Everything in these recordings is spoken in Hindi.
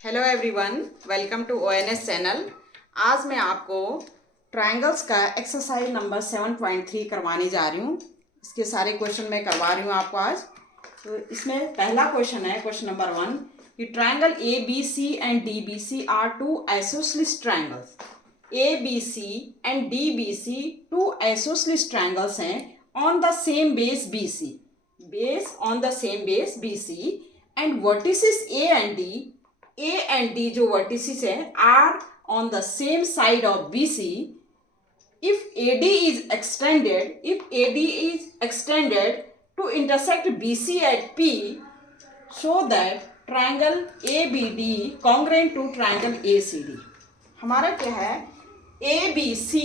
Hello everyone, welcome to ONS channel. आज मैं आपको ट्रायंगल्स का एक्सरसाइज नंबर 7.3 करवाने जा रही हूँ। इसके सारे क्वेश्चन मैं करवा रही हूँ आपको आज। तो इसमें पहला क्वेश्चन है, क्वेश्चन नंबर 1, कि triangle A B C and D B C are two isosceles triangles. A B C and D B C two isosceles triangles हैं on the same base B C, B C, and vertices A and D जो वर्टिसेस हैं are on the same side of B C. if AD is extended to intersect BC at P, show that triangle ABD congruent to triangle ACD। हमारा क्या है, ABC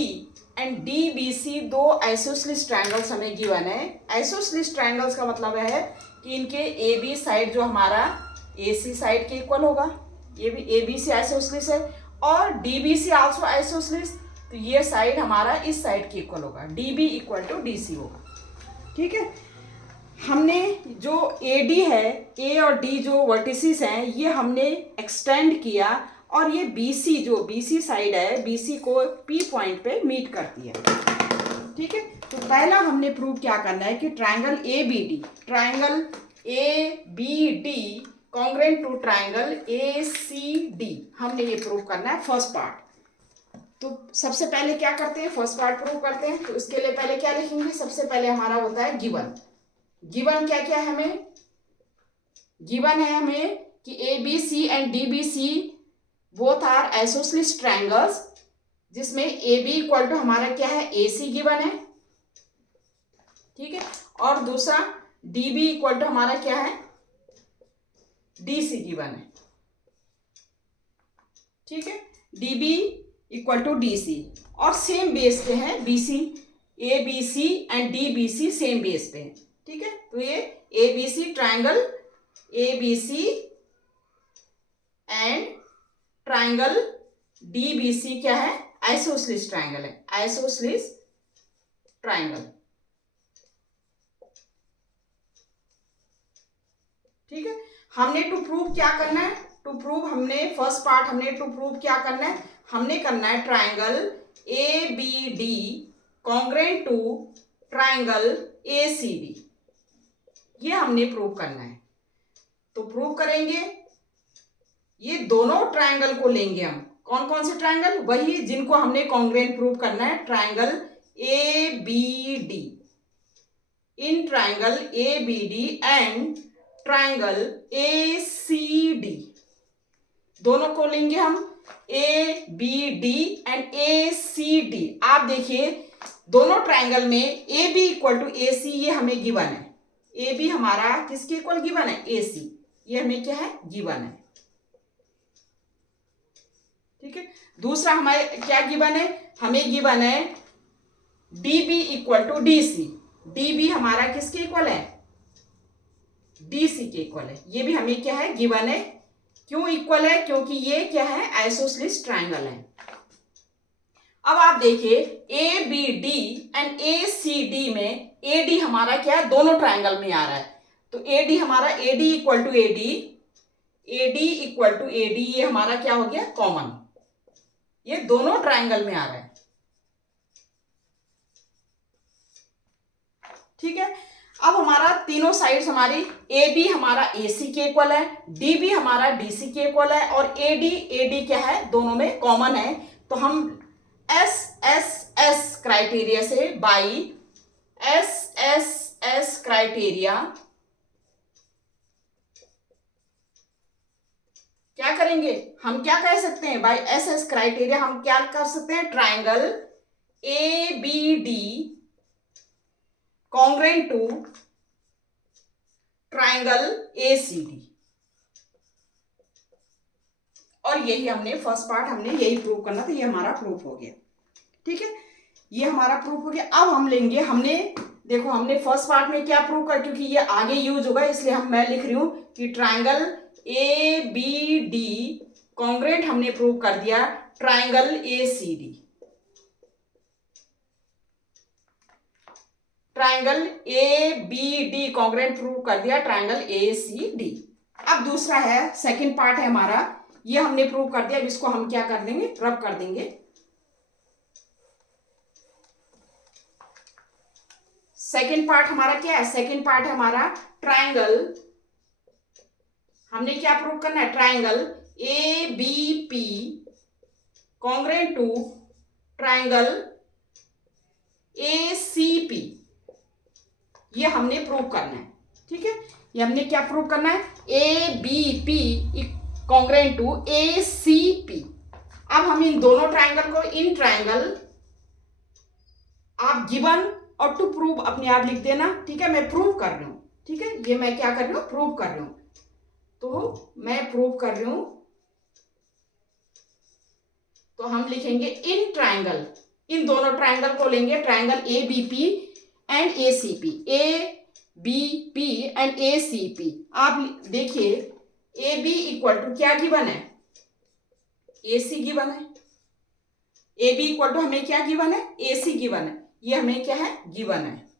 एंड DBC दो आइसोसेलेस ट्रायंगल्स हमें गिवन है। आइसोसेलेस ट्रायंगल्स का मतलब है कि इनके AB साइड जो हमारा AC साइड के इक्वल होगा, ये भी ABC आइसोसेलेस है, और DBC आल्सो आइसोसेलेस, तो ये साइड हमारा इस साइड के इक्वल होगा, DB इक्वल टू DC होगा। ठीक है, हमने जो AD है, A और D जो वर्टिसेस हैं, ये हमने एक्सटेंड किया, और ये BC जो BC साइड है, BC को P पॉइंट पे मीट करती है। ठीक है, तो पहला हमने प्रूव क्या करना है कि triangle ABD congruent to triangle ACD, हमने ये प्रूव करना है फर्स्ट पार्ट। तो सबसे पहले क्या करते हैं, फर्स्ट पार्ट प्रूव करते हैं। तो इसके लिए पहले क्या लिखेंगे, सबसे पहले हमारा होता है गिवन क्या क्या है हमें, गिवन है हमें कि ABC and DBC both are isosceles triangles, जिसमें AB इक्वल टू हमारा क्या है, AC गिवन है। ठीक है, और दूसरा DB इक्वल टू हमारा क्या है, DC गिवन है। ठीक है, DB इक्वल टू DC, और सेम बेस पे है BC, ABC and DBC same base पे है। ठीक है, तो ये ABC triangle ABC and triangle DBC क्या है, आइसोसेलेस ट्रायंगल है, आइसोसेलेस ट्रायंगल। ठीक है, हमने टू प्रूव क्या करना है, हमने फर्स्ट पार्ट टू प्रूव क्या करना है, हमने करना है triangle ABD congruent to triangle ACD, ये हमने प्रूव करना है। तो प्रूव करेंगे, ये दोनों ट्रायंगल को लेंगे हम, कौन कौन से ट्रायंगल, वही जिनको हमने कॉन्ग्रुएंट प्रूव करना है, triangle ABD, in triangle ABD and triangle ACD, दोनों को लेंगे हम, ABD एंड ACD। आप देखिए दोनों ट्रायंगल में AB इक्वल टू AC ये हमें गिवन है, AB हमारा किसके इक्वल गिवन है, AC, ये हमें क्या है, गिवन है। ठीक है, दूसरा हमारे क्या गिवन है, हमें गिवन है DB equal to DC, DB हमारा किसके इक्वल है, DC के इक्वल है, ये भी हमें क्या है, गिवन है। क्यों इक्वल है, क्योंकि ये क्या है, आइसोसेलेस ट्रायंगल है। अब आप देखिए ABD एंड ACD में AD हमारा क्या है, दोनों ट्रायंगल में आ रहा है, तो AD हमारा AD इक्वल टू AD, ये हमारा क्या हो गया, कॉमन, ये दोनों ट्रायंगल में आ रहा है। ठीक है, अब हमारा तीनों साइड्स हमारी, AB हमारा AC के इक्वल है, DB हमारा DC के इक्वल है, और AD क्या है, दोनों में कॉमन है। तो हम SSS क्राइटेरिया से, बाई SSS क्राइटेरिया क्या करेंगे, हम क्या कह सकते हैं, बाई SS क्राइटेरिया हम क्या कर सकते हैं, triangle ABD congruent to triangle ACD, और यही हमने फर्स्ट पार्ट हमने यही प्रूव करना था, ये हमारा प्रूफ हो गया। ठीक है, ये हमारा प्रूफ हो गया। अब हम लेंगे, हमने देखो हमने फर्स्ट पार्ट में क्या प्रूव कर, क्योंकि ये आगे यूज होगा इसलिए मैं लिख रही हूं कि ट्रायंगल ABD कॉन्ग्रुएंट हमने प्रूव कर दिया triangle ACD, triangle ABD congruent prove कर दिया ट्रायंगल ACD। अब दूसरा है, सेकंड पार्ट है हमारा ये हमने प्रूव कर दिया। अब इसको हम क्या कर देंगे, रब कर देंगे। सेकेंड पार्ट हमारा क्या है, सेकेंड पार्ट है हमारा ट्राइंगल। हमने क्या प्रूव करना है, triangle A B P congruent to triangle A C P, ये हमने प्रूव करना है। ठीक है, ये हमने क्या प्रूव करना है, A B P congruent to A C P. अब हम इन दोनों ट्राइंगल को, इन ट्राइंगल आप गिवन और टू प्रूव अपने आप लिख देना। ठीक है, मैं प्रूव कर रही हूं। ठीक है, ये मैं क्या कर रही हूं, प्रूव कर रही हूं। तो मैं प्रूव कर रही हूं, तो हम लिखेंगे इन ट्राइंगल, इन दोनों ट्राइंगल को लेंगे, triangle A B P and A C P, A B P and A C P. आप देखिए ए बी इक्वल टू क्या गिवन है, ए सी गिवन है। ए बी इक्वल टू हमें क्या गिवन है, ए सी गिवन है। ये हमें क्या है, गिवन है।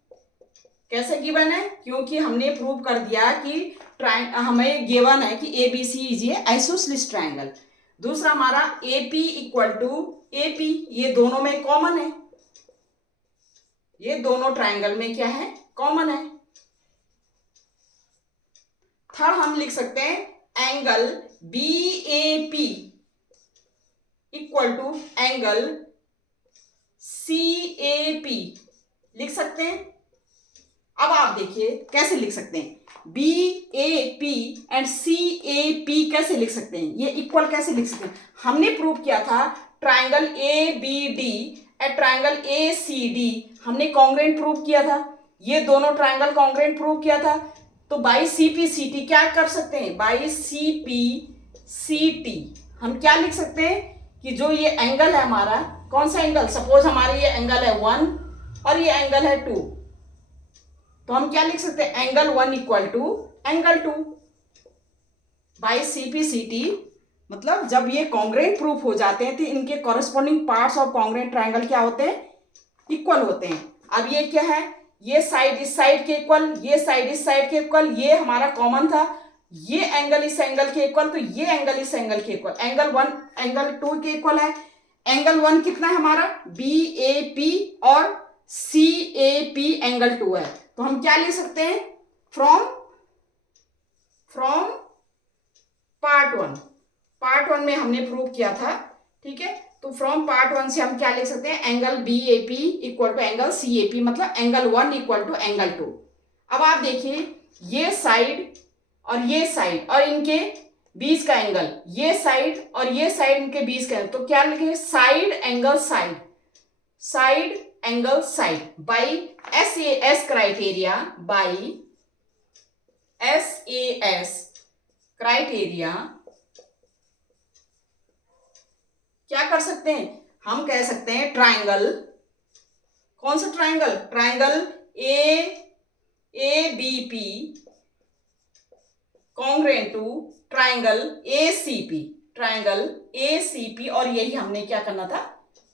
कैसे गिवन है, क्योंकि हमने प्रूव कर दिया कि हमें गिवन है कि A B C is a isosceles triangle. दूसरा हमारा A P equal to A P, ये दोनों में कॉमन है, ये दोनों ट्राइंगल में क्या है, कॉमन है। थर्ड हम लिख सकते हैं angle B A P equal to angle C A P, लिख सकते हैं। अब आप देखिए कैसे लिख सकते हैं, B A P and C A P कैसे लिख सकते हैं, ये इक्वल कैसे लिख सकते हैं। हमने प्रूव किया था triangle A B D and triangle A C D, हमने कॉन्ग्रेंट प्रूव किया था, ये दोनों ट्राइंगल कॉन्ग्रेंट प्रूव किया था। तो by C P C T क्या कर सकते हैं, by C P C T हम क्या लिख सकते हैं कि जो ये एंगल है हमारा, कौन सा एंगल, सपोज हमारा ये एंगल है 1 और ये एंगल है 2, तो हम क्या लिख सकते हैं, angle 1 equal to angle 2 by C P C T. मतलब जब ये कॉन्ग्रेंट प्रूफ हो जाते हैं तो इनके corresponding parts of congruent triangle क्या होते हैं, इक्वल होते हैं। अब ये क्या है, ये साइड इस साइड के इक्वल, ये साइड इस साइड के इक्वल, ये हमारा कॉमन था, ये एंगल इस एंगल के इक्वल, तो ये एंगल इस एंगल के इक्वल, एंगल 1 एंगल 2 के इक्वल है। एंगल 1 कितना है हमारा, बी ए पी और सी ए पी एंगल 2 है। तो हम क्या ले सकते हैं, फ्रॉम पार्ट 1 में हमने प्रूव किया था। ठीक है, तो फ्रॉम पार्ट 1 से हम क्या लिख सकते हैं, angle B A P equal to angle C A P, मतलब एंगल 1 इक्वल टू एंगल 2। अब आप देखिए ये साइड और इनके बीच का एंगल, ये साइड और ये साइड इनके बीच का एंगल, तो क्या लिखेंगे, side angle side by SAS criteria, by SAS criteria क्या कर सकते हैं, हम कह सकते हैं ट्राइंगल, कौन सा triangle, triangle A B P congruent to triangle A C P, और यही हमने क्या करना था,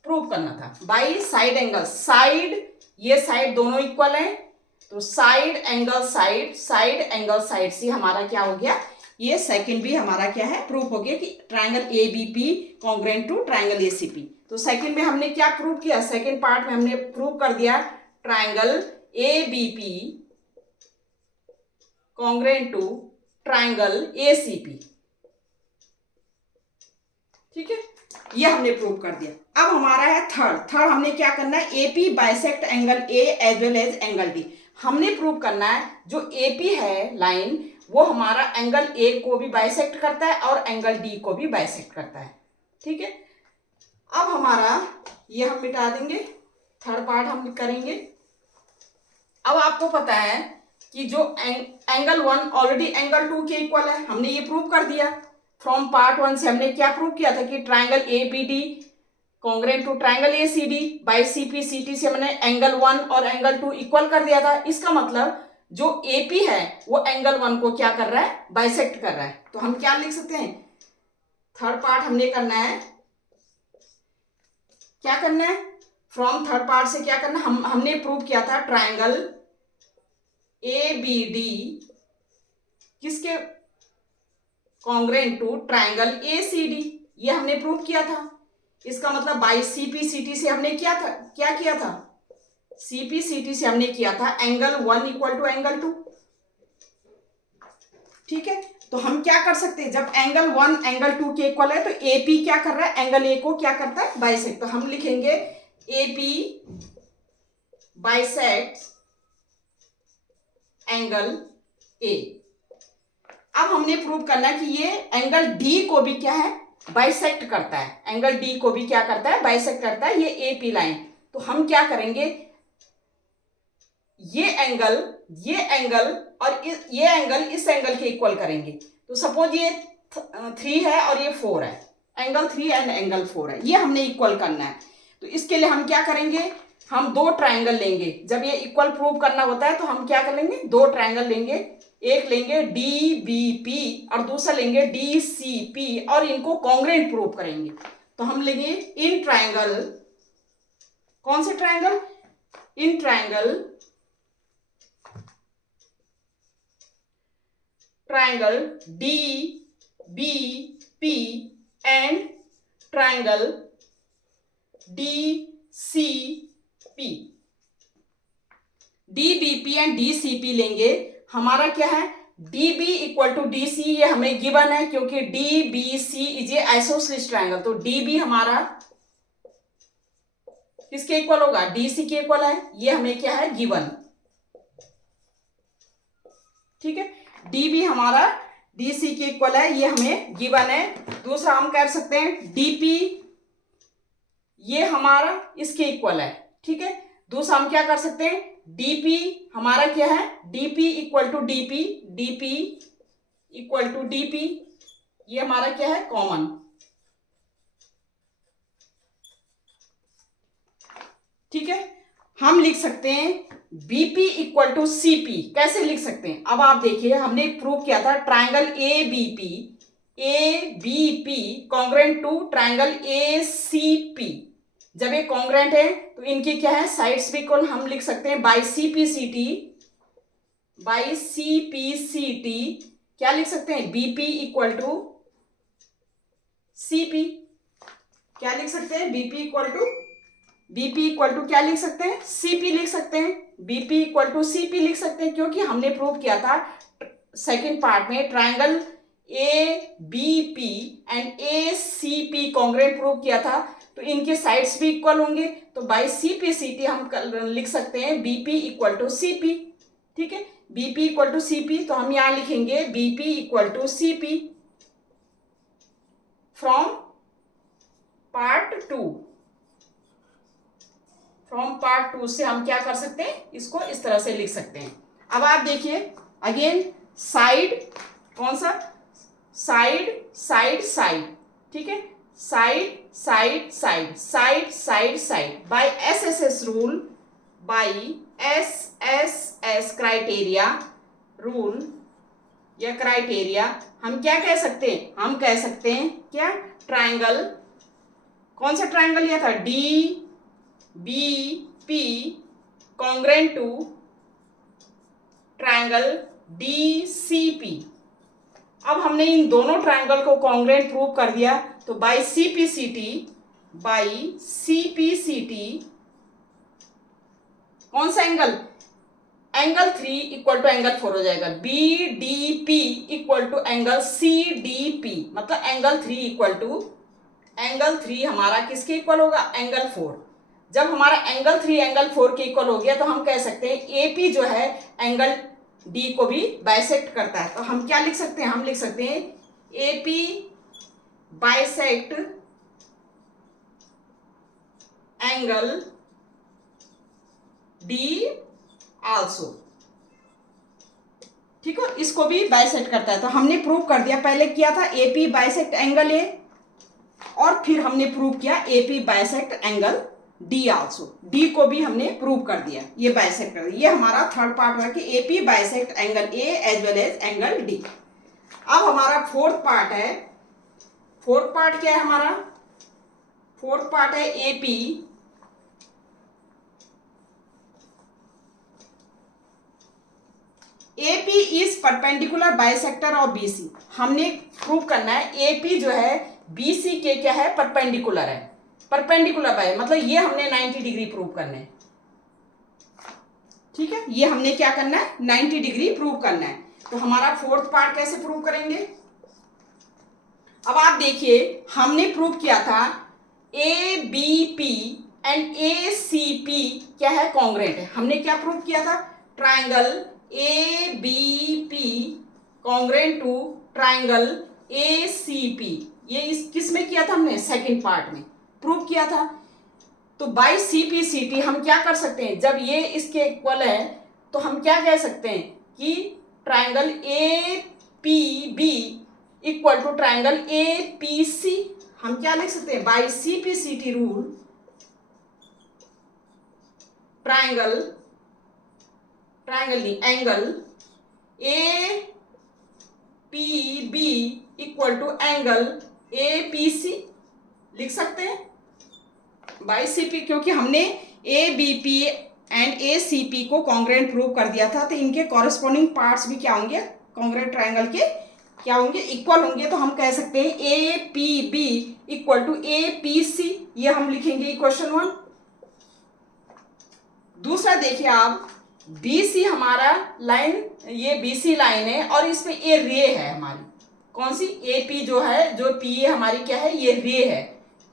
प्रूव करना था बाई साइड एंगल साइड, ये साइड दोनों इक्वल हैं, तो साइड एंगल साइड से हमारा क्या हो गया, ये सेकंड भी हमारा क्या है, प्रूफ हो गया कि triangle A B P congruent to triangle A C P. तो सेकंड में हमने क्या प्रूव किया, सेकंड पार्ट में हमने प्रूव कर दिया triangle A B P congruent to triangle A C P. ठीक है, ये हमने प्रूव कर दिया। अब हमारा है थर्ड हमने क्या करना है, AP bisect angle A as well as angle D. हमने प्रूव करना है जो एपी है लाइन, वो हमारा एंगल ए को भी बाइसेक्ट करता है और एंगल डी को भी बाइसेक्ट करता है। ठीक है, अब हमारा ये हम मिटा देंगे, थर्ड पार्ट हम करेंगे। अब आपको पता है कि जो एंगल 1 ऑलरेडी एंगल 2 के इक्वल है, हमने ये प्रूव कर दिया। फ्रॉम पार्ट 1 से हमने क्या प्रूव किया था कि triangle A B D congruent to triangle A C D by C P C T से हमने एंगल 1 और एंगल 2 इक्वल कर दिया था। इसका मतलब जो एपी है वो एंगल 1 को क्या कर रहा है, बाइसेक्ट कर रहा है। तो हम क्या लिख सकते हैं, थर्ड पार्ट हमने करना है, क्या करना है, फ्रॉम थर्ड पार्ट से क्या करना, हमने प्रूव किया था ट्राइंगल ए बी डी किसके कॉन्ग्रेंट टू ट्राइंगल ACD, ये हमने प्रूव किया था। इसका मतलब बाई CPCT से हमने क्या किया था, CPCT से हमने किया था एंगल 1 इक्वल टू एंगल 2। ठीक है, तो हम क्या कर सकते हैं, जब एंगल 1 एंगल 2 के इक्वल है तो AP क्या कर रहा है, एंगल A को क्या करता है, बाइसेक्ट। तो हम लिखेंगे AP बाइसेक्ट एंगल A। अब हमने प्रूव करना है कि ये एंगल D को भी क्या है, बाइसेक्ट करता है। एंगल D को भी क्या करता है, बाइसेक्ट करता है, ये AP लाइन। तो हम क्या करेंगे, ये एंगल और ये एंगल इस एंगल के इक्वल करेंगे। तो सपोज ये 3 है और ये 4 है, एंगल 3 एंड एंगल 4 है, ये हमने इक्वल करना है। तो इसके लिए हम क्या करेंगे, हम दो ट्राइंगल लेंगे। जब ये इक्वल प्रूव करना होता है तो हम क्या कर लेंगे, दो ट्राइंगल लेंगे। एक लेंगे DBP और दूसरा लेंगे DCP और इनको कॉन्ग्रेंट प्रूव करेंगे। तो हम लेंगे इन ट्राइंगल, कौन से triangle, in triangle DBP and triangle DCP। DBP and DCP लेंगे, हमारा क्या है, DB इक्वल टू DC, ये हमें गिवन है क्योंकि DBC is a isosceles triangle. तो DB हमारा किसके इक्वल होगा, DC के इक्वल है, ये हमें क्या है, गिवन। ठीक है, DB हमारा DC के इक्वल है, ये हमें गिवन है। दूसरा हम कह सकते हैं DP, ये हमारा इसके इक्वल है। ठीक है, दूसरा हम क्या कर सकते हैं, DP हमारा क्या है, DP equal to DP equal to DP, ये हमारा क्या है, कॉमन। ठीक है, हम लिख सकते हैं BP इक्वल टू CP। कैसे लिख सकते हैं, अब आप देखिए, हमने प्रूव किया था triangle ABP congruent to triangle ACP। जब ये कॉन्ग्रेंट है तो इनके क्या है, साइड्स भी इक्वल। हम लिख सकते हैं बाई CPCT क्या लिख सकते हैं, BP इक्वल टू CP। क्या लिख सकते हैं, BP इक्वल टू क्या लिख सकते हैं, CP लिख सकते हैं। BP इक्वल टू CP लिख सकते हैं क्योंकि हमने प्रूव किया था सेकेंड पार्ट में triangle ABP and ACP congruent prove किया था, तो इनके साइड्स भी इक्वल होंगे। तो बाई CPCT हम लिख सकते हैं BP इक्वल टू CP। ठीक है, BP इक्वल टू CP, तो हम यहां लिखेंगे BP equal to CP from part 2 से हम क्या कर सकते हैं, इसको इस तरह से लिख सकते हैं। अब आप देखिए अगेन, साइड कौन सा, साइड। ठीक है, side by SSS criteria rule या क्राइटेरिया, हम क्या कह सकते हैं, हम कह सकते हैं क्या, ट्राइंगल, कौन सा ट्राइंगल लिया था, DBP congruent to triangle DCP। अब हमने इन दोनों ट्राइंगल को कॉन्ग्रेंट प्रूव कर दिया, तो बाई CPCT कौन सा एंगल 3 इक्वल टू एंगल 4 हो जाएगा। BDP equal to angle CDP, मतलब एंगल 3 हमारा किसके इक्वल होगा, एंगल 4। जब हमारा एंगल 3 एंगल 4 के इक्वल हो गया तो हम कह सकते हैं AP जो है एंगल D को भी बाइसेक्ट करता है। तो हम क्या लिख सकते हैं, हम लिख सकते हैं AP bisect angle D also. ठीक है, इसको भी बाइसेक्ट करता है। तो हमने प्रूव कर दिया, पहले किया था AP बाइसेक्ट एंगल A और फिर हमने प्रूव किया AP bisect angle D also. D को भी हमने प्रूव कर दिया, ये बाइसेक्ट कर दिया। ये हमारा थर्ड पार्ट हुआ कि AP bisect angle A as well as angle D। अब हमारा फोर्थ पार्ट है, फोर्थ पार्ट क्या है हमारा, फोर्थ पार्ट है AP AP is perpendicular bisector of BC। हमने प्रूव करना है AP जो है BC के क्या है, परपेंडिकुलर है। परपेंडिकुलर बाय मतलब ये हमने 90 डिग्री प्रूव करना है। ठीक है, ये हमने क्या करना है, 90 डिग्री प्रूव करना है। तो हमारा फोर्थ पार्ट कैसे प्रूव करेंगे। अब आप देखिए, हमने प्रूव किया था ABP एंड ACP क्या है, कॉन्ग्रेंट है। हमने क्या प्रूव किया था, triangle ABP congruent to triangle ACP। ये इस किस में किया था, हमने सेकंड पार्ट में प्रूव किया था। तो बाई CPCT हम क्या कर सकते हैं, जब ये इसके इक्वल है तो हम क्या कह सकते हैं कि triangle APB equal to triangle APC। हम क्या लिख सकते हैं, बाई CPCT रूल ट्राइंगल नहीं angle APB equal to angle APC लिख सकते हैं बाई CP, क्योंकि हमने ABP एंड ACP को कॉन्ग्रेंट प्रूव कर दिया था। तो इनके कॉरेस्पॉन्डिंग पार्ट्स भी क्या होंगे, कॉन्ग्रेंट ट्राइंगल के क्या होंगे, इक्वल होंगे। तो हम कह सकते हैं APB इक्वल टू APC। ये हम लिखेंगे क्वेश्चन 1। दूसरा देखिए आप, BC हमारा लाइन, ये BC लाइन है और इसमें ये रे है हमारी, कौन सी, AP जो है, जो PA हमारी क्या है, ये रे है।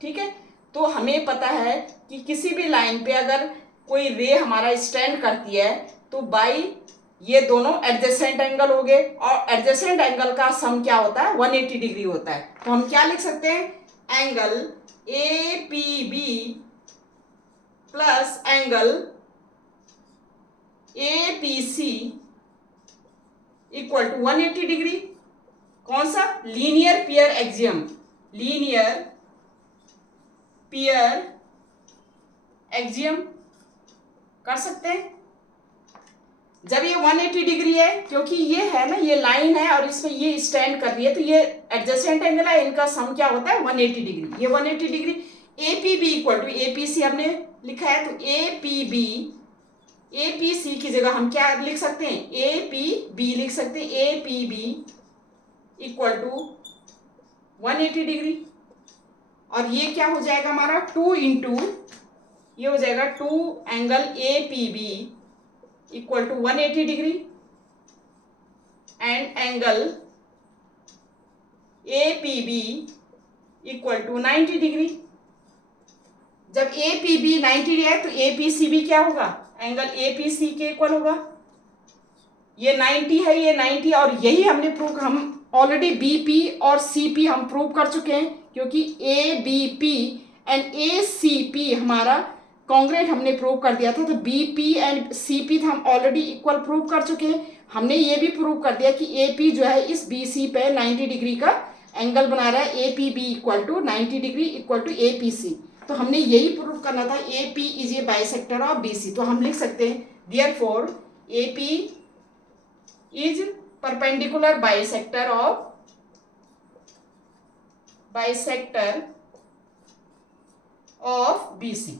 ठीक है, तो हमें पता है कि किसी भी लाइन पे अगर कोई रे हमारा स्टैंड करती है तो बाई ये दोनों एडजेसेंट एंगल हो गए, और एडजेसेंट एंगल का सम क्या होता है, 180 डिग्री होता है। तो हम क्या लिख सकते हैं, angle APB plus angle APC equal to 180 degree. कौन सा, linear pair axiom, linear pair axiom कर सकते हैं। जब ये 180 डिग्री है, क्योंकि ये है ना, ये लाइन है और इसमें ये स्टैंड कर रही है, तो ये एडजेसेंट एंगल है, इनका सम क्या होता है, 180 डिग्री। ये 180 degree. APB equal to APC हमने लिखा है, तो APC की जगह हम क्या लिख सकते हैं, APB लिख सकते हैं। APB इक्वल टू 180 डिग्री, और ये क्या हो जाएगा हमारा 2 इंटू, ये हो जाएगा 2 angle APB equal to 180 degree and angle APB equal to 90 degree. जब APB 90 डिग्री है तो APC भी क्या होगा, एंगल APC के इक्वल होगा। ये 90 है, ये 90, और यही हमने प्रूव, हम ऑलरेडी BP और CP हम प्रूव कर चुके हैं, क्योंकि ABP एंड ACP हमारा कॉन्ग्रेंट हमने प्रूव कर दिया था। तो BP एंड CP हम ऑलरेडी इक्वल प्रूव कर चुके हैं। हमने ये भी प्रूव कर दिया कि AP जो है इस BC पे 90 डिग्री का एंगल बना रहा है। APB equal to 90 degree equal to APC। तो हमने यही प्रूव करना था, AP is a bisector of BC। तो हम लिख सकते हैं therefore AP is perpendicular bisector of BC।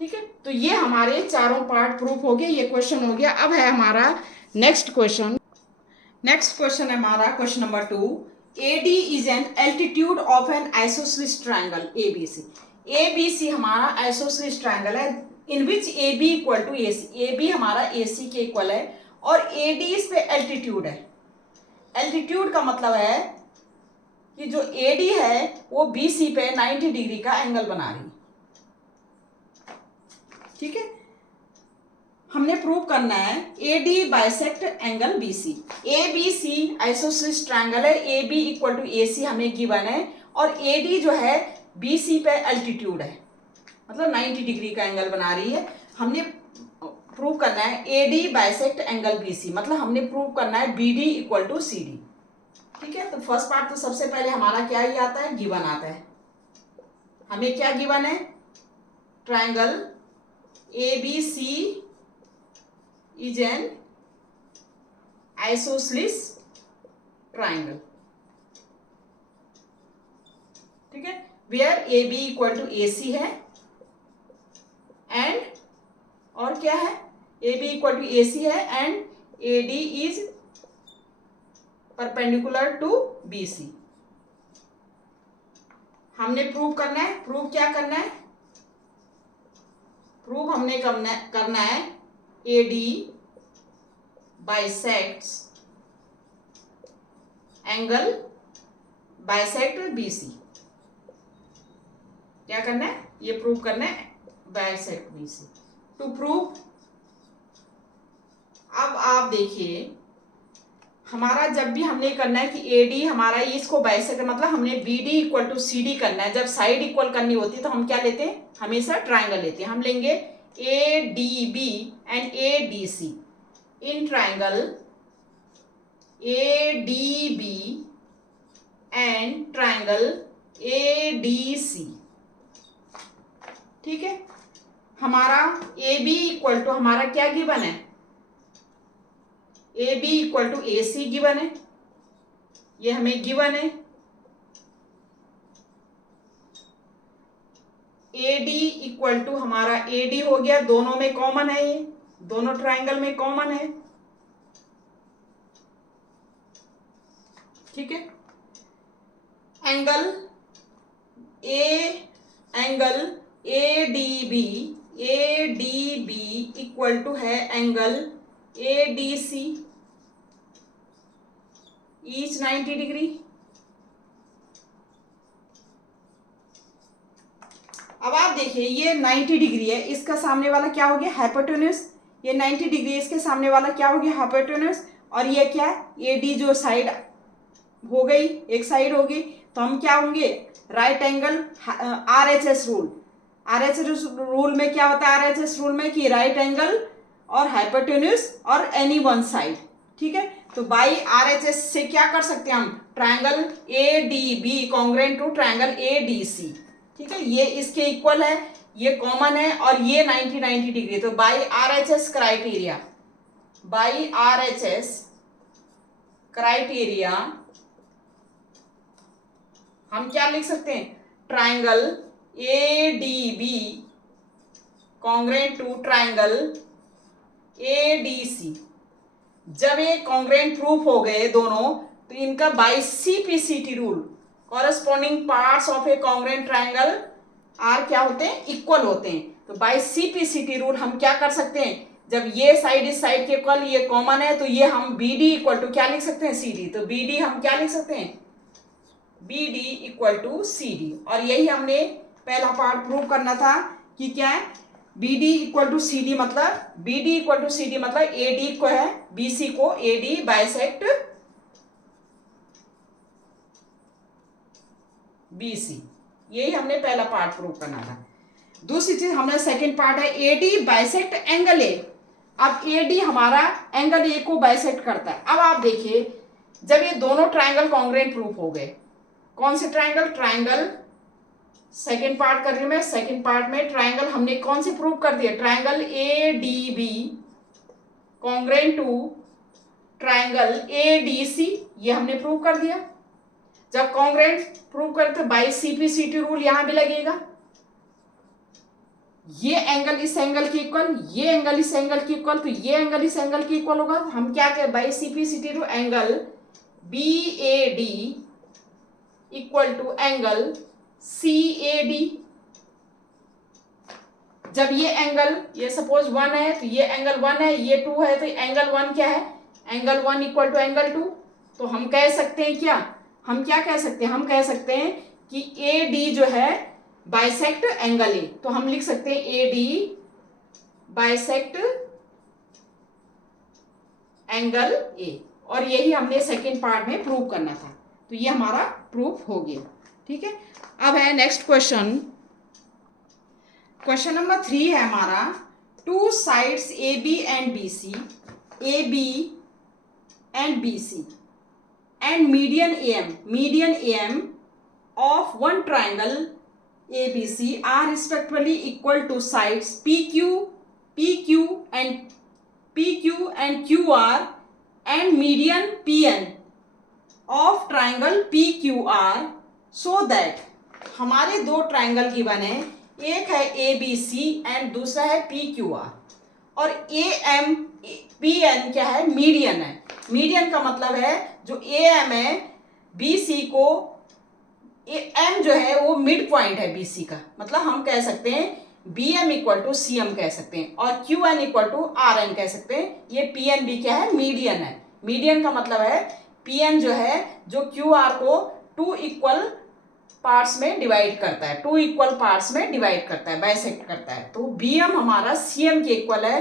ठीक है, तो ये हमारे चारों पार्ट प्रूफ हो गए, ये क्वेश्चन हो गया। अब है हमारा नेक्स्ट क्वेश्चन। नेक्स्ट क्वेश्चन है हमारा question number 2। AD is an altitude of an isosceles triangle ABC। ABC हमारा आइसोसेलेस ट्राइंगल है in which AB equal to AC। AB हमारा AC के इक्वल है और AD इस पे एल्टीट्यूड है। एल्टीट्यूड का मतलब है कि जो AD है वो BC पे 90 डिग्री का एंगल बना रही है। ठीक है, हमने प्रूव करना है AD bisect angle BC। ABC isosceles triangle है, AB इक्वल टू AC हमें गिवन है, और AD जो है BC पे एल्टीट्यूड है, मतलब 90 डिग्री का एंगल बना रही है। हमने प्रूव करना है AD बाइसेक्ट एंगल BC, मतलब हमने प्रूव करना है BD इक्वल टू CD। ठीक है, तो फर्स्ट पार्ट तो सबसे पहले हमारा क्या ही आता है, गिवन आता है। हमें क्या गिवन है, triangle ABC is an isosceles triangle। ठीक है, where AB equal to AC है एंड और क्या है, A B equal to A C है and A D is perpendicular to B C. हमने प्रूव करना है, प्रूव क्या करना है, प्रूव हमने करना है A D bisects angle bisect B C. क्या करना है, ये प्रूव करना है bisect B C. To prove, अब आप देखिए हमारा जब भी हमने करना है कि ए डी हमारा इसको बाइसेक्ट, मतलब हमने B D equal to C D करना है। जब साइड इक्वल करनी होती है तो हम क्या लेते हैं, हमेशा ट्राइंगल लेते हैं। हम लेंगे A D B and A D C. In triangle A D B and triangle A D C. ठीक है, हमारा ए बी इक्वल टू हमारा क्या गिवन है, A B equal to A C given है, ये हमें गिवन है। ए डी इक्वल टू हमारा ए डी हो गया, दोनों में कॉमन है, ये दोनों ट्राइंगल में कॉमन है। ठीक है, angle A D B equal to है angle A D C, each 90 degree. अब आप देखिए ये 90 डिग्री है, इसका सामने वाला क्या हो गया, हाइपोटेन्यूज। ये 90 डिग्री है, इसके सामने वाला क्या हो गया, हाइपोटेन्यूज। और ये क्या है, ए डी जो साइड हो गई, एक साइड होगी, तो हम क्या होंगे, right angle are H S rule. Are H S rule में क्या होता है, आर एच एस रूल में कि राइट एंगल और हाइपोटेन्यूज और एनी वन साइड। ठीक है, तो बाई आर एच एस से क्या कर सकते हैं हम, triangle A D B congruent to triangle A D C. ठीक है, ये इसके इक्वल है, ये कॉमन है और ये 90 डिग्री। तो by R H S criteria, by R H S criteria हम क्या लिख सकते हैं, triangle A D B congruent to triangle A D C. जब ये कॉन्ग्रुएंट प्रूफ हो गए दोनों, तो इनका by CPCT rule corresponding parts of a congruent triangle are क्या होते हैं, इक्वल होते हैं। तो बाई सीपीसीटी रूल हम क्या कर सकते हैं, जब ये साइड इस साइड के इक्वल, ये कॉमन है, तो ये हम बी डी इक्वल टू क्या लिख सकते हैं, सी डी। तो बी डी हम क्या लिख सकते हैं, B D equal to C D. और यही हमने पहला पार्ट प्रूव करना था कि क्या है, B D equal to C D, मतलब B D equal to C D मतलब ए डी को है बी सी को A D bisect B C. यही हमने पहला पार्ट प्रूव करना था। दूसरी चीज हमने सेकंड पार्ट है ए डी बाइसेक्ट एंगल ए। अब ए डी हमारा एंगल ए को बाइसेक्ट करता है। अब आप देखिए जब ये दोनों ट्राइंगल कॉन्ग्रुएंट प्रूफ हो गए, कौन से ट्राइंगल, ट्राइंगल सेकेंड पार्ट कर रही हूं मैं, सेकेंड पार्ट में ट्राइंगल हमने कौन से प्रूव कर दिया, triangle A D B congruent to triangle A D C, ये हमने प्रूव कर दिया। जब कॉन्ग्रुएंट प्रूव करते बाई सीपीसीटी रूल यहां भी लगेगा, ये एंगल इस एंगल के इक्वल, ये एंगल इस एंगल के इक्वल, तो ये एंगल इस एंगल के इक्वल होगा। हम क्या कहें, by CPCT rule angle B A D equal to angle C A D. जब ये एंगल, ये सपोज 1 है तो ये एंगल 1 है, ये 2 है, तो एंगल 1 क्या है, एंगल 1 इक्वल टू एंगल 2। तो हम कह सकते हैं क्या, हम क्या कह सकते हैं, हम कह सकते हैं कि ए डी जो है बाइसेक्ट एंगल ए। तो हम लिख सकते हैं ए डी बाइसेक्ट एंगल ए। और यही हमने सेकेंड पार्ट में प्रूव करना था। तो ये हमारा प्रूफ हो गया। ठीक है, अब है नेक्स्ट क्वेश्चन। क्वेश्चन नंबर 3 है हमारा, two sides A B and B C, A B and B C and median A M of one triangle A B C are respectively equal to sides P Q and Q R and median P N of triangle P Q R, so that हमारे दो ट्राइंगल गिवन है, एक है ए बी सी एंड दूसरा है पी क्यू आर। और ए एम पी एन क्या है, मीडियन है। मीडियन का मतलब है जो ए एम है बी सी को, एम जो है वो मिड पॉइंट है बी सी का, मतलब हम कह सकते हैं B M equal to C M कह सकते हैं, और Q N equal to R N कह सकते हैं। ये पी एन बी क्या है, मीडियन है। मीडियन का मतलब है पी एन जो है जो क्यू आर को टू इक्वल पार्ट्स में डिवाइड करता है, टू इक्वल पार्ट्स में डिवाइड करता है, बाइसेक्ट करता है। तो बी एम हमारा सी एम के इक्वल है,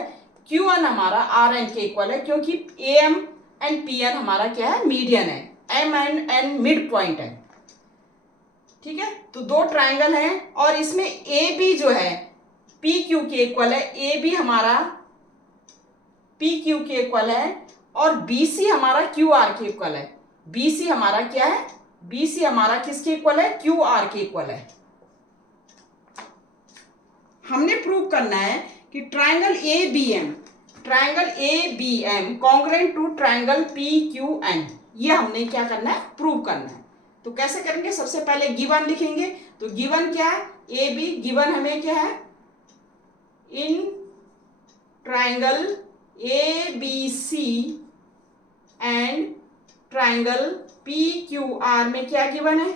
क्यू एन हमारा आर एन के इक्वल है, क्योंकि A M and P N हमारा क्या है, मीडियन है, M and N mid point है। ठीक है, तो दो ट्राइंगल हैं और इसमें ए बी जो है पी क्यू के इक्वल है, ए बी हमारा पी क्यू के इक्वल है, और बी सी हमारा क्यू आर के इक्वल है। बी सी हमारा क्या है, बी सी हमारा किसके इक्वल है, क्यू आर के इक्वल है। हमने प्रूव करना है कि triangle A B M, triangle A B M congruent to triangle P Q N, ये हमने क्या करना है, प्रूव करना है। तो कैसे करेंगे, सबसे पहले गिवन लिखेंगे। तो गिवन क्या है, ए बी, गिवन हमें क्या है, in triangle A B C and triangle P Q R में क्या गिवन है,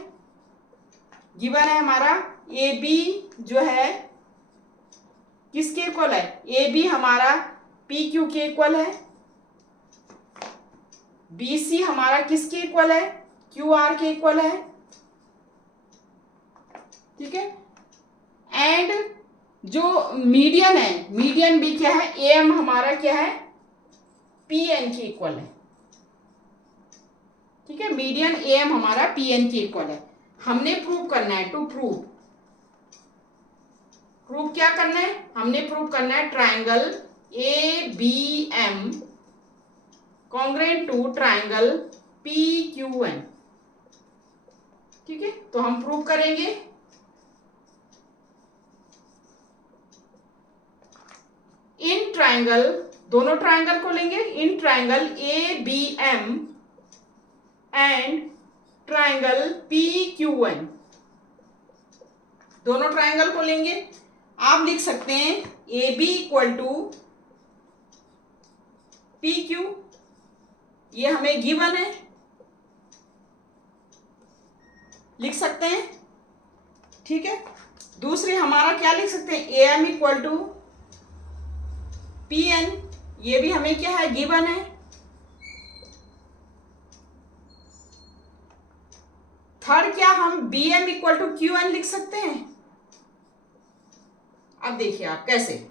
गिवन है हमारा ए बी जो है किसके इक्वल है, ए बी हमारा पी क्यू के इक्वल है, बी सी हमारा किसके इक्वल है, क्यू आर के इक्वल है। ठीक है, एंड जो मीडियन है, मीडियन भी क्या है, ए एम हमारा क्या है, पी एन के इक्वल है। ठीक है, मीडियन ए एम हमारा पी एन के इक्वल है। हमने प्रूव करना है, टू प्रूव, प्रूव क्या करना है, हमने प्रूव करना है triangle A B M congruent to triangle P Q N. ठीक है, तो हम प्रूव करेंगे। इन ट्राइंगल, दोनों ट्राइंगल को लेंगे, in triangle A B M and triangle P Q N, दोनों ट्राइंगल को लेंगे। आप लिख सकते हैं A B equal to P Q, ये हमें गिवन है, लिख सकते हैं। ठीक है, दूसरी हमारा क्या लिख सकते हैं, A M equal to P N, ये भी हमें क्या है, गिवन है। थर्ड क्या, हम B M equal to Q N लिख सकते हैं। अब देखिए आप कैसे,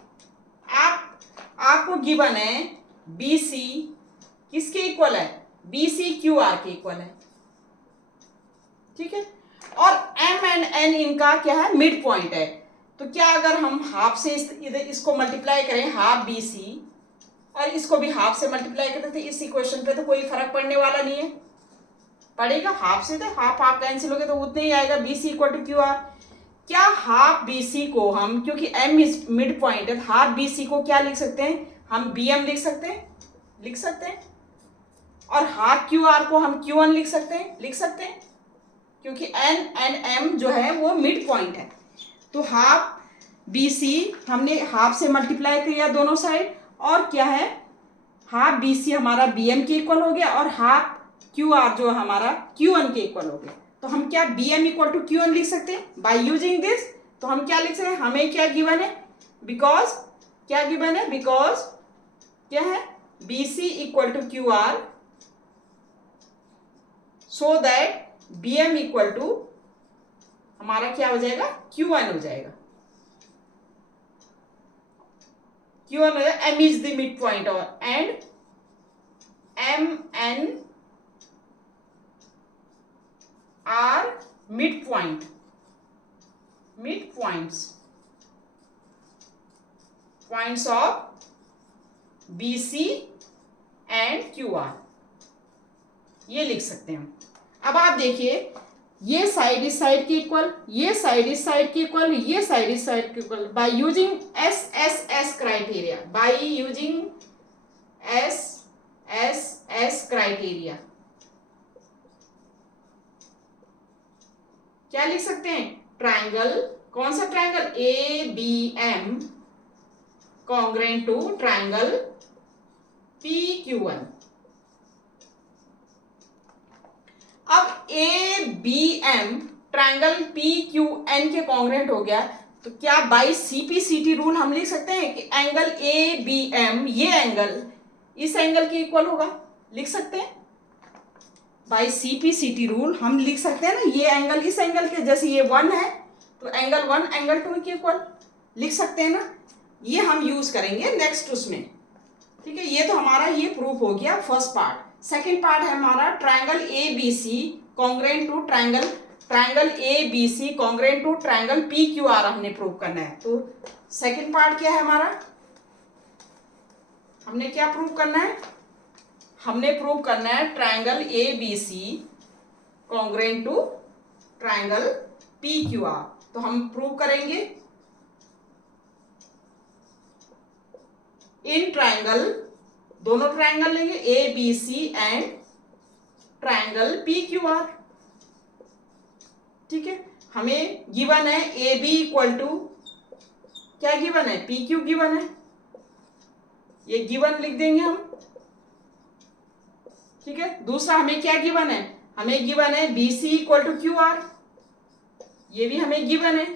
आपको गिवन है बी सी किसके इक्वल है, बी सी क्यू आर के इक्वल है। ठीक है, और एम एंड एन इनका क्या है, मिड पॉइंट है। तो क्या अगर हम हाफ से इसको मल्टीप्लाई करें, हाफ बी सी, और इसको भी हाफ से मल्टीप्लाई करते थे इस इक्वेशन पे, तो कोई फर्क पड़ने वाला नहीं है, पड़ेगा हाफ से, तो हाफ हाफ कैंसिल हो गया तो उतने ही आएगा, B C equal to Q R. क्या हाफ बी सी को हम, क्योंकि एम इज मिड पॉइंट है, हाफ बी सी को क्या लिख सकते हैं, हम बी एम लिख सकते हैं, लिख सकते हैं, और हाफ क्यू आर को हम क्यू एन लिख सकते हैं, लिख सकते हैं, क्योंकि एन एंड एम जो है वो मिड पॉइंट है। तो हाफ बी सी हमने हाफ से मल्टीप्लाई किया दोनों साइड, और क्या है, हाफ बी सी हमारा बी एम के इक्वल हो गया, और हाफ क्यू आर जो हमारा क्यू एन के इक्वल हो गया। तो हम क्या B M equal to Q N लिख सकते हैं बाय यूजिंग दिस। तो हम क्या लिख सकते हैं, हमें क्या गिवन है, बिकॉज क्या गिवन है, बिकॉज क्या है, B C equal to Q R, so that B M equal to हमारा क्या हो जाएगा, क्यू एन हो जाएगा, क्यू एन हो जाएगा, M is the mid point, और and M N are mid point, mid points of B C and Q R, ये लिख सकते हैं हम। अब आप देखिए, ये साइड इस साइड के इक्वल, ये साइड इस साइड के इक्वल, ये साइड इस साइड के equal, by using S S S criteria, by using S S S criteria क्या लिख सकते हैं, ट्राइंगल, कौन सा triangle, A B M congruent to triangle PQN। अब ABM ट्राइंगल PQN के कॉन्ग्रेंट हो गया, तो क्या बाई CPCT रूल हम लिख सकते हैं कि एंगल ABM ये एंगल इस एंगल के इक्वल होगा? लिख सकते हैं बाई CPCT रूल। हम लिख सकते हैं ना, ये एंगल इस एंगल के, जैसे ये 1 है तो एंगल 1 एंगल 2 के इक्वल लिख सकते हैं ना। ये हम यूज करेंगे नेक्स्ट उसमें, ठीक है। ये तो हमारा ये प्रूफ हो गया फर्स्ट पार्ट। सेकंड पार्ट है हमारा triangle ABC congruent to triangle ABC congruent to triangle PQR हमने प्रूव करना है। तो सेकंड पार्ट क्या है हमारा, हमने क्या प्रूव करना है? हमने प्रूव करना है triangle ABC congruent to triangle PQR। तो हम प्रूव करेंगे इन ट्राइंगल, दोनों ट्राइंगल लेंगे ABC एंड ट्राइंगल PQR, ठीक है। हमें गिवन है AB इक्वल टू क्या गिवन है? PQ गिवन है, ये गिवन लिख देंगे हम, ठीक है। दूसरा हमें क्या गिवन है? हमें गिवन है BC इक्वल टू QR, ये भी हमें गिवन है,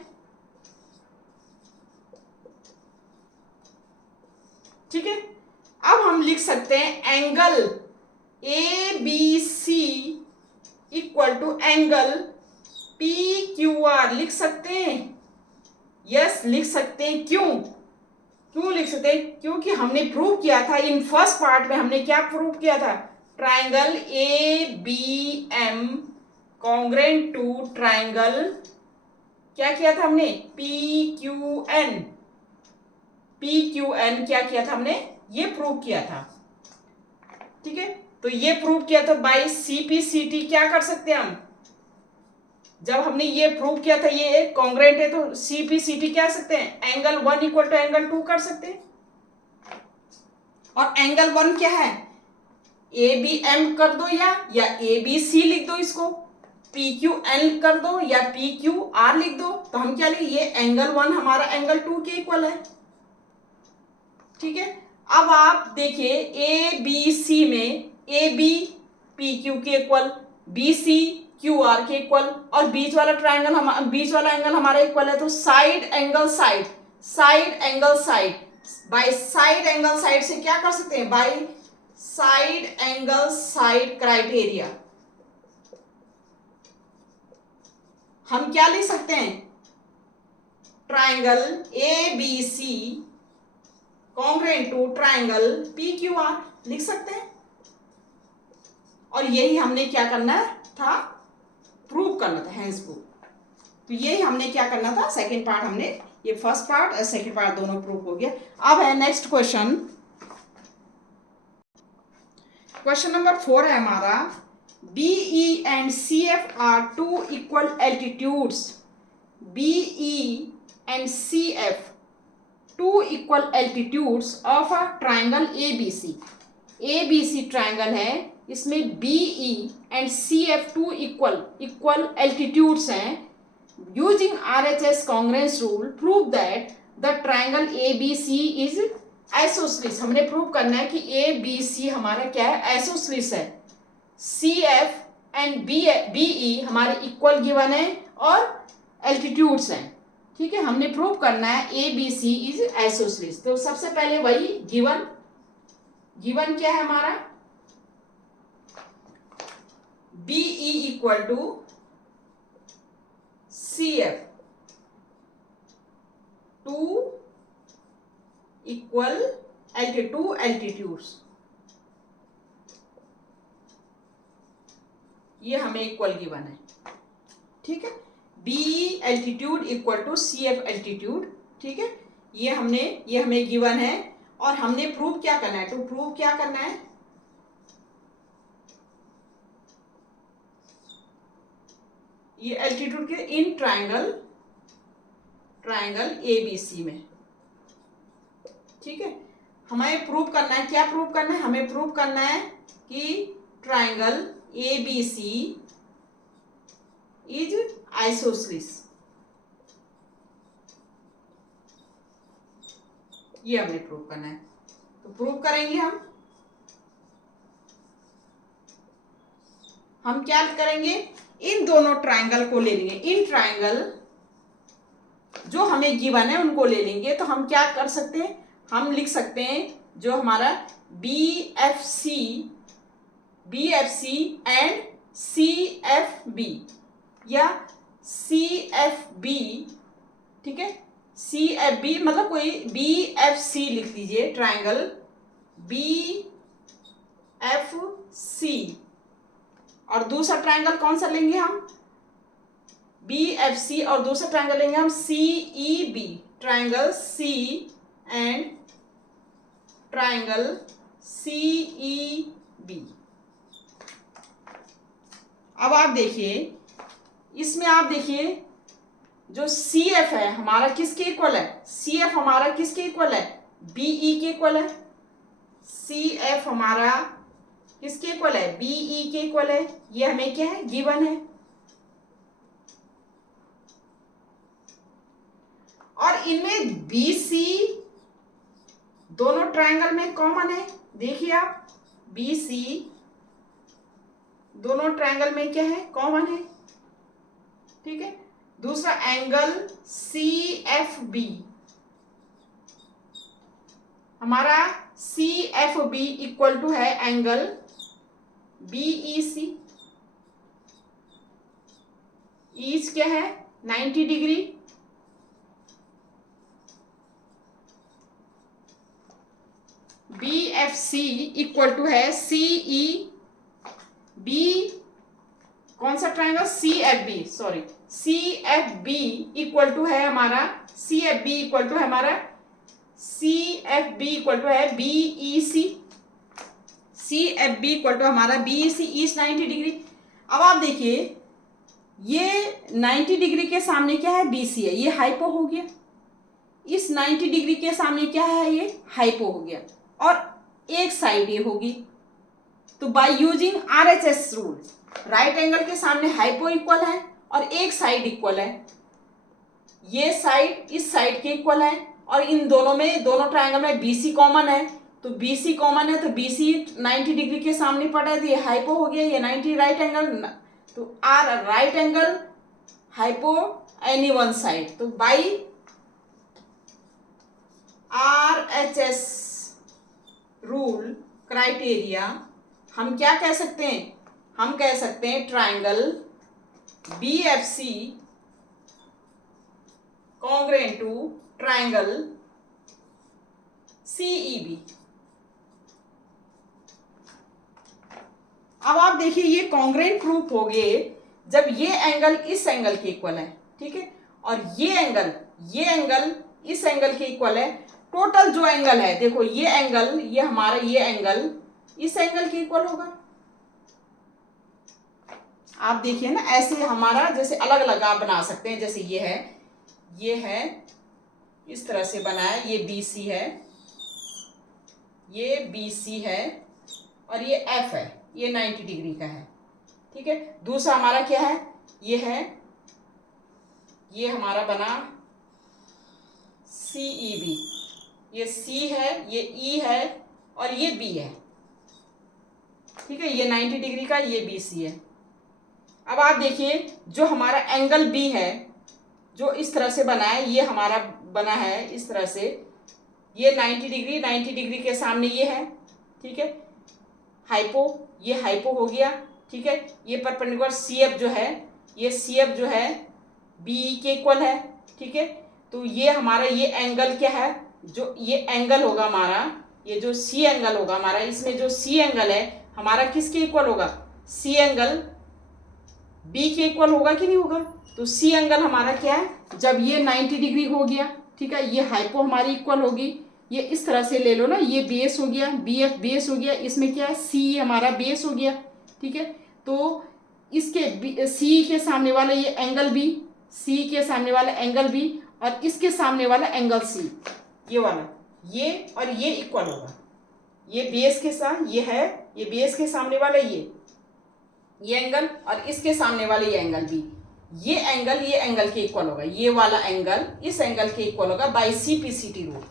ठीक है। अब हम लिख सकते हैं angle ABC equal to angle PQR लिख सकते हैं। यस लिख सकते हैं। क्यों लिख सकते हैं? क्योंकि हमने प्रूव किया था इन फर्स्ट पार्ट में, हमने क्या प्रूव किया था? Triangle ABM congruent to triangle क्या किया था हमने? PQN क्या किया था हमने? ये प्रूव किया था, ठीक है। तो ये प्रूव किया था बाय CPCT। क्या कर सकते हैं हम? जब हमने ये प्रूव किया था ये एक कॉन्ग्रेंट है, तो CPCT क्या कर सकते हैं? एंगल 1 इक्वल टू एंगल 2 कर सकते हैं। और एंगल 1 क्या है? ABM कर दो या ABC लिख दो, इसको PQN कर दो या PQR लिख दो। तो हम क्या लिखे? ये एंगल 1 हमारा एंगल 2 के इक्वल है, ठीक है। अब आप देखिए ABC में AB PQ के इक्वल, BC QR के इक्वल, और बीच वाला एंगल हमारा इक्वल है। तो side angle side by side angle side से क्या कर सकते हैं? By side angle side criteria हम क्या लिख सकते हैं? Triangle ABC congruent to triangle PQR लिख सकते हैं। और यही हमने क्या करना था? प्रूव करना था, हेंस प्रूव। तो यही हमने क्या करना था? सेकंड पार्ट हमने, ये फर्स्ट पार्ट और सेकंड पार्ट दोनों प्रूव हो गया। अब है नेक्स्ट क्वेश्चन, क्वेश्चन नंबर 4 है हमारा, BE and CF are two equal altitudes. BE and CF two equal altitudes of a triangle ABC। ABC triangle है, इसमें BE and CF two equal altitudes हैं। Using RHS congruence rule prove that the triangle ABC is isosceles. हमने प्रूव करना है कि ABC हमारा क्या है? आइसोसेलेस है। CF एंड BE हमारे इक्वल गिवन है और एल्टीट्यूड्स हैं, ठीक है। हमने प्रूव करना है ABC इज आइसोसेलेस। तो सबसे पहले वही गिवन क्या है हमारा? BE equal to CF two equal altitudes, ये हमें इक्वल गिवन है, ठीक है। BE altitude equal to CF altitude, ठीक है। ये हमें गिवन है और हमने प्रूव क्या करना है? टू प्रूव क्या करना है? ये एल्टीट्यूड के इन ट्राइंगल ABC में, ठीक है। हमें प्रूव करना है, क्या प्रूव करना है? हमें प्रूव करना है कि ट्राइंगल ABC इज आइसोसेलेस, ये हमने प्रूव करना है। तो प्रूव करेंगे हम क्या करेंगे, इन दोनों ट्राइंगल को ले लेंगे, इन ट्राइंगल जो हमें गिवन है उनको ले लेंगे। तो हम क्या कर सकते हैं, हम लिख सकते हैं जो हमारा BFC एंड CFB या CFB, ठीक है, CFB मतलब कोई BFC लिख लीजिए, ट्राइंगल BFC। और दूसरा ट्राइंगल कौन सा लेंगे हम, BFC, और दूसरा ट्राइंगल लेंगे हम CEB, triangle C and triangle CEB। अब आप देखिए, इसमें आप देखिए जो CF है हमारा किसके इक्वल है, CF हमारा किसके इक्वल है, BE के इक्वल है। CF हमारा किसके इक्वल है, BE के इक्वल है। ये हमें क्या है, गिवन है। और इनमें BC दोनों ट्राइंगल में कॉमन है। देखिए आप, BC दोनों ट्राइंगल में क्या है, कॉमन है, ठीक है। दूसरा एंगल CFB हमारा, CFB इक्वल टू है एंगल BEC। ईच क्या है, 90 डिग्री। BFC इक्वल टू है CEB, कौन सा triangle, CFB, sorry, CFB equal to है हमारा, CFB इक्वल टू है हमारा, CFB इक्वल टू है BEC, CFB इक्वल टू हमारा BEC, ईस्ट 90 डिग्री। अब आप देखिए, ये 90 डिग्री के सामने क्या है, BC है, ये हाइपो हो गया। इस 90 डिग्री के सामने क्या है, ये हाइपो हो गया, और एक साइड ये होगी। तो by using RHS rule, right angle के सामने हाइपो इक्वल है और एक साइड इक्वल है। ये साइड इस साइड के इक्वल है, और इन दोनों में, दोनों ट्रायंगल में BC कॉमन है। तो BC कॉमन है, तो BC 90 डिग्री के सामने पड़ा है, तो ये हाइपो हो गया, ये 90 राइट एंगल। तो R right angle hypo any one side. तो बाई RHS रूल क्राइटेरिया हम क्या कह सकते हैं, हम कह सकते हैं triangle BFC congruent to triangle CEB। अब आप देखिए, ये कॉन्ग्रेंट प्रूफ हो गए जब ये एंगल इस एंगल के इक्वल है, ठीक है, और ये एंगल इस एंगल के इक्वल है। टोटल जो एंगल है, देखो ये एंगल, ये हमारा ये एंगल इस एंगल के इक्वल होगा। आप देखिए ना, ऐसे हमारा जैसे अलग अलग आप बना सकते हैं, जैसे ये है इस तरह से बना है, ये BC है, ये BC है, और ये F है, ये 90 डिग्री का है, ठीक है। दूसरा हमारा क्या है, ये हमारा बना CEB, ये C है, ये E है, और ये B है, ठीक है, ये 90 डिग्री का, ये BC है। अब आप देखिए, जो हमारा एंगल B है, जो इस तरह से बना है, ये हमारा बना है इस तरह से, ये 90 डिग्री के सामने ये है, ठीक है, हाइपो, ये हाइपो हो गया, ठीक है। ये परपेंडिकुलर CF जो है, ये CF जो है BE के इक्वल है, ठीक है। तो ये हमारा ये एंगल क्या है, जो ये एंगल होगा हमारा, ये जो C एंगल होगा हमारा, इसमें जो C एंगल है हमारा किसके इक्वल होगा, C एंगल B के इक्वल होगा कि नहीं होगा। तो C एंगल हमारा क्या है, जब ये 90 डिग्री हो गया, ठीक है, ये हाइपो हमारी इक्वल होगी, ये इस तरह से ले लो ना, ये बेस हो गया, BF बेस हो गया, इसमें क्या है C हमारा बेस हो गया, ठीक है। तो इसके C के सामने वाला ये एंगल B, C के सामने वाला एंगल B, और इसके सामने वाला एंगल C, ये वाला, ये और ये इक्वल होगा। ये बेस के साथ ये है, ये बेस के सामने वाला ये एंगल, और इसके सामने वाला ये एंगल B, ये एंगल के इक्वल होगा, ये वाला एंगल इस एंगल के इक्वल होगा by CPCT rule,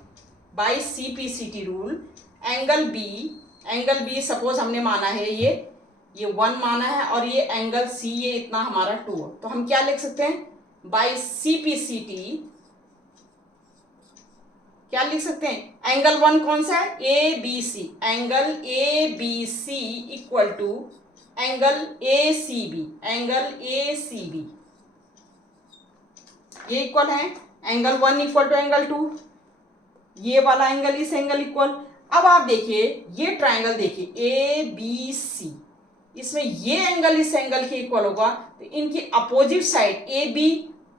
by CPCT rule angle B suppose हमने माना है ये 1 माना है और ये एंगल C ये इतना हमारा 2 है, तो हम क्या लिख सकते हैं बाय CPCT क्या लिख सकते हैं एंगल 1 कौन सा है ABC, angle ABC equal to angle ACB, angle ACB ये इक्वल है एंगल 1 इक्वल टू एंगल 2, ये वाला एंगल इस एंगल इक्वल। अब आप देखिए ये ट्रायंगल देखिए ABC, इसमें ये एंगल इस एंगल के इक्वल होगा, तो इनकी अपोजिट साइड AB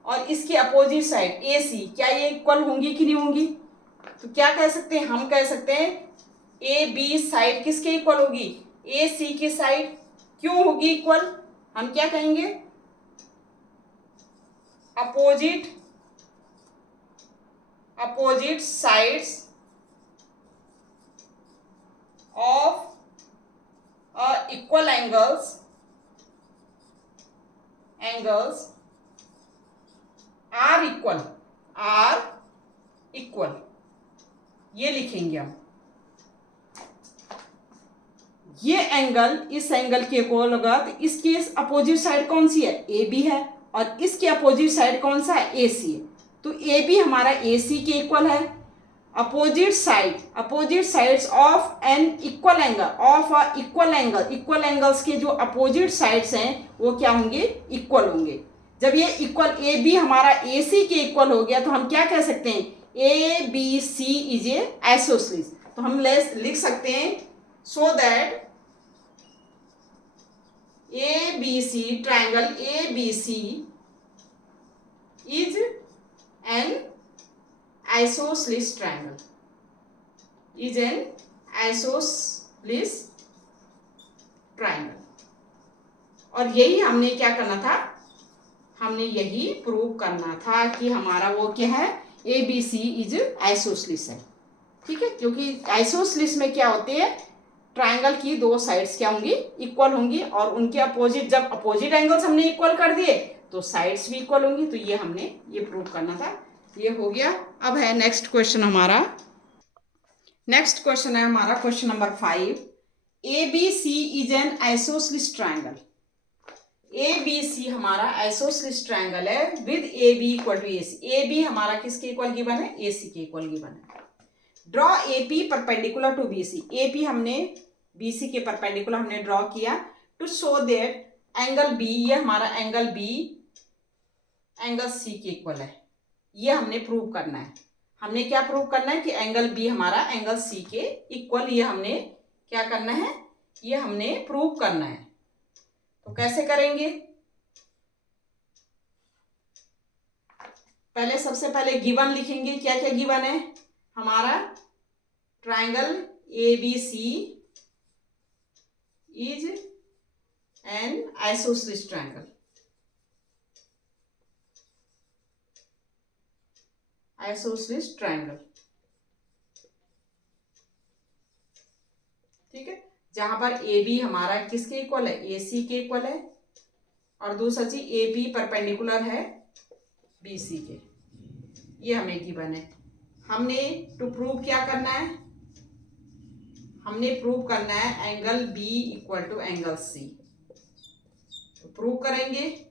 और इसकी अपोजिट साइड AC क्या ये इक्वल होंगी कि नहीं होंगी? तो क्या कह सकते हैं हम कह सकते हैं AB साइड किसके इक्वल होगी AC की साइड। क्यों होगी इक्वल? हम क्या कहेंगे opposite sides of equal angles are equal ये लिखेंगे हम। ये एंगल इस एंगल के इक्वल होगा, तो इसकी अपोजिट साइड कौन सी है AB है और इसकी अपोजिट साइड कौन सा है AC है, तो AB हमारा AC के इक्वल है। Opposite sides of an equal angle equal angles के जो अपोजिट साइड्स हैं वो क्या होंगे इक्वल होंगे। जब ये इक्वल AB हमारा AC के इक्वल हो गया तो हम क्या कह सकते हैं ABC इज ए आइसोसेलेस। तो हम लिख सकते हैं so that ABC triangle ABC is an isosceles triangle, और यही हमने क्या करना था, हमने यही प्रूव करना था कि हमारा वो क्या है ABC इज आइसोसेलेस है। ठीक है, क्योंकि आइसोसेलेस में क्या होते हैं ट्रायंगल की दो साइड्स क्या होंगी इक्वल होंगी और उनके अपोजिट, जब अपोजिट एंगल्स हमने इक्वल कर दिए तो साइड्स भी इक्वल होंगी। तो ये हमने ये प्रूव करना था, ये हो गया। अब है नेक्स्ट क्वेश्चन हमारा question number 5। ABC is an isosceles triangle. ABC हमारा आइसोसेलेस ट्रायंगल है with AB equal to AC। AB हमारा किसके इक्वल गिवन है AC के इक्वल गिवन है। Draw AP perpendicular to BC। AP हमने BC के परपेंडिकुलर हमने ड्रॉ किया to show that angle B, ये हमारा एंगल B एंगल C के इक्वल है। ये हमने प्रूव करना है। हमने क्या प्रूव करना है कि एंगल B हमारा एंगल C के इक्वल, ये हमने क्या करना है, ये हमने प्रूव करना है। तो कैसे करेंगे, सबसे पहले गिवन लिखेंगे। क्या क्या गिवन है हमारा, triangle ABC is an isosceles triangle, ठीक है, जहां पर AB हमारा किसके इक्वल है AC के इक्वल है और दूसरा चीज AB परपेंडिकुलर है BC के, ये हमें गिवन है। हमने टू प्रूव क्या करना है, हमने प्रूव करना है angle B equal to angle C। तो प्रूव करेंगे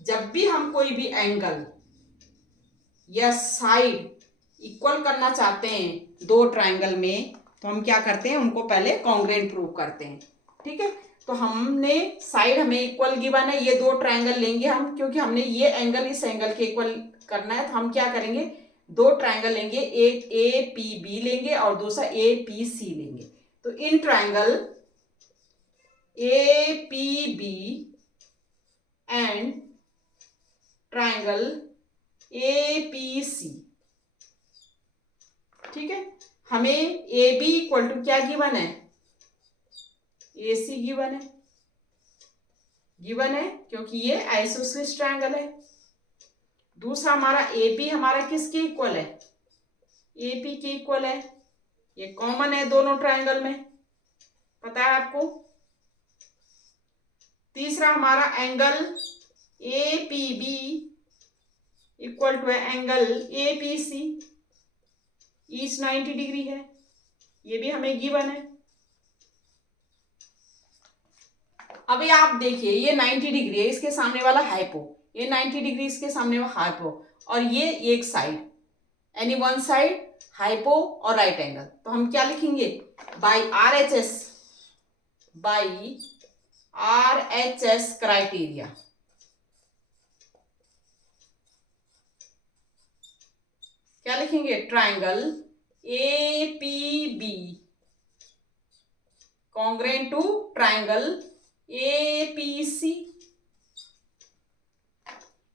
जब भी हम कोई भी एंगल या साइड इक्वल करना चाहते हैं दो ट्रायंगल में, तो हम क्या करते हैं उनको पहले कॉन्ग्रुएंट प्रूव करते हैं। ठीक है, तो हमने साइड हमें इक्वल गिवन है, ये दो ट्रायंगल लेंगे हम, क्योंकि हमने ये एंगल इस एंगल के इक्वल करना है। तो हम क्या करेंगे, दो ट्रायंगल लेंगे, एक APB लेंगे और दूसरा APC लेंगे। तो in triangle APB and triangle APC, ठीक है, हमें AB इक्वल टू क्या गिवन है AC गिवन है क्योंकि ये आइसोसेलेस ट्रायंगल है। दूसरा हमारा AP हमारा किसके इक्वल है AP के इक्वल है, ये कॉमन है दोनों ट्रायंगल में, पता है आपको। तीसरा हमारा angle APB equal to angle APC, each 90 degree है, ये भी हमें गिवन है। अभी आप देखिए ये 90 डिग्री है, इसके सामने वाला हाइपो, ये 90 डिग्री इसके सामने वाला हाइपो, और ये एक side, any one side hypo और राइट एंगल। तो हम क्या लिखेंगे, by RHS, by RHS criteria, क्या लिखेंगे, triangle APB congruent to triangle APC,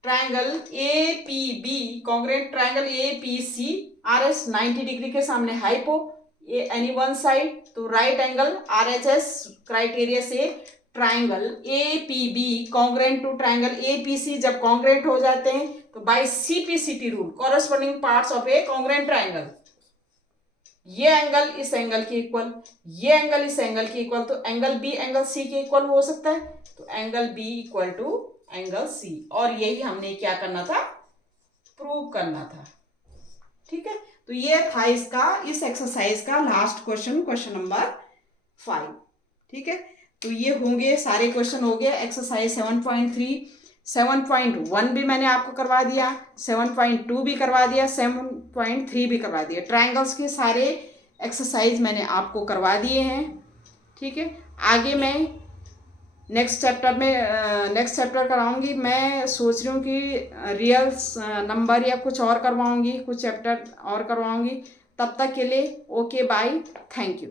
triangle APB congruent triangle APC, RS 90 degree के सामने हाइपो, एनी वन साइड, तो राइट एंगल RHS क्राइटेरिया से triangle APB congruent to triangle APC जब कॉन्ग्रेंट हो जाते हैं तो by CPCT rule, corresponding parts of a congruent triangle, ये एंगल इस एंगल के इक्वल, ये एंगल इस एंगल के इक्वल, तो एंगल B एंगल C के इक्वल हो सकता है, तो angle B equal to angle C, और यही हमने क्या करना था, प्रूव करना था। ठीक है, तो ये था इसका, इस एक्सरसाइज का लास्ट क्वेश्चन, क्वेश्चन नंबर 5। ठीक है, तो ये होंगे सारे क्वेश्चन हो गए। एक्सरसाइज 7.3, 7.1 भी मैंने आपको करवा दिया, 7.2 भी करवा दिया, 7.3 भी करवा दिया। ट्रायंगल्स के सारे एक्सरसाइज मैंने आपको करवा दिए हैं। ठीक है, आगे मैं नेक्स्ट चैप्टर कराऊंगी। मैं सोच रही हूँ कि रियल नंबर या कुछ और करवाऊंगी, कुछ चैप्टर और करवाऊंगी। तब तक के लिए ओके, बाय, थैंक यू।